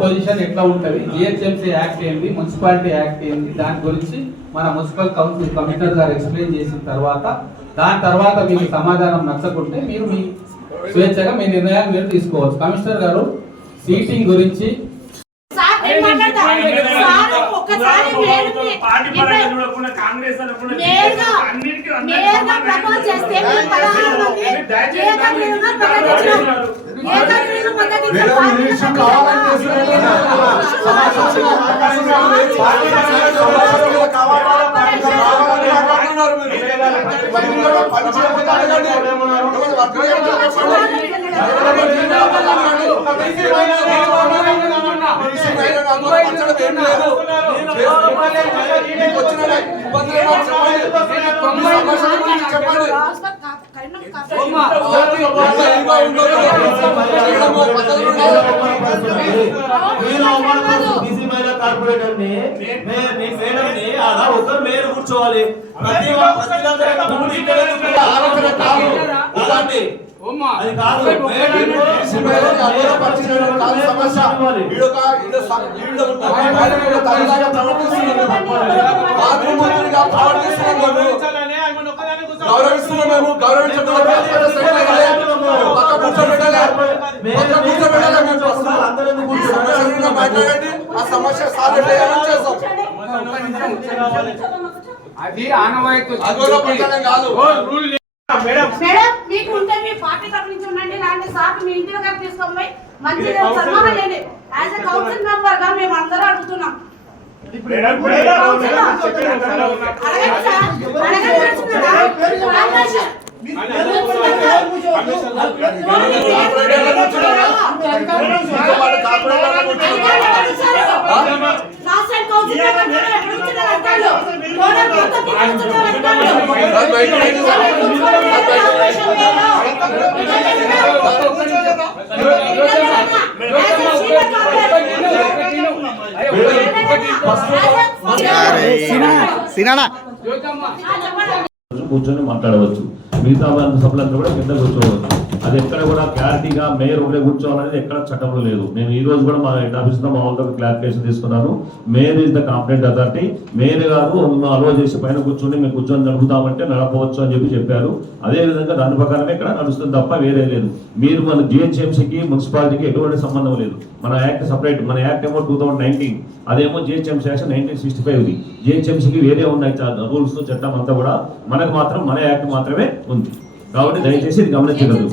Position ఎట్లా ఉంటుంది, GHMC act ఏంటి, మున్సిపాలిటీ యాక్ట్ ఏంటి, దాని గురించి మన మున్సిపల్ కౌన్సిల్ కమిషనర్ గారు ఎక్స్ప్లెయిన్ చేసిన తర్వాత దాని తర్వాత మీకు సమాధానం నచ్చకుంటే మీరు మీ స్వేచ్ఛగా మీ నిర్ణయాలు మీరు తీసుకోవచ్చు. కమిషనర్ గారు సీటింగ్ గురించి కూర్చోవాలి అది కాదు గౌరవిస్తున్నాం మేము మాట్లాడండి ఆ సమస్య సాల్వ్ చేస్తాం. అది ఆనవాయితీ కాదు. మేడం మీకు ఉంటే మీ పార్టీ తరఫు నుంచి ఉండండి, లాంటి సార్ మీ ఇంటి దగ్గర తీసుకొని పోయి మంచిగా సన్మానం చేయండి. యాజ్ ఎ కౌన్సిల్ మెంబర్ గా మేము అందరూ అడుగుతున్నాం. కూర్చొని మాట్లాడవచ్చు. మిగతా సభ్యులందరూ కూడా కింద కూర్చోవచ్చు. అది ఎక్కడ కూడా క్లారిటీగా మేయర్ ఒకటే కూర్చోవాలనేది ఎక్కడ చట్టంలో లేదు. నేను ఈ రోజు కూడా మా హెడ్ ఆఫీస్ లో మా వాళ్ళతో క్లారిఫికేషన్ తీసుకున్నాను. Mayor is the competent authority. Mayor గారు అలో చేసి పైన కూర్చొని మేము కూర్చొని నడుపుతామంటే నడపవచ్చు అని చెప్పారు. అదే విధంగా దాని ప్రకారమే ఇక్కడ నడుస్తుంది తప్ప వేరే లేదు. మీరు మన జిహెచ్ఎంసీకి మున్సిపాలిటీకి ఎటువంటి సంబంధం లేదు. మన యాక్ట్ సపరేట్. మన యాక్ట్ ఏమో 2019, అదేమో జిహెచ్ఎంసీ యాక్ట్ 1965. జిహెచ్ఎంసీకి వేరే ఉన్నాయి రూల్స్ చట్టం అంతా కూడా. మనకు మాత్రం మన యాక్ట్ మాత్రమే ఉంది. కాబట్టి దయచేసి ఇది గమనించగలరు.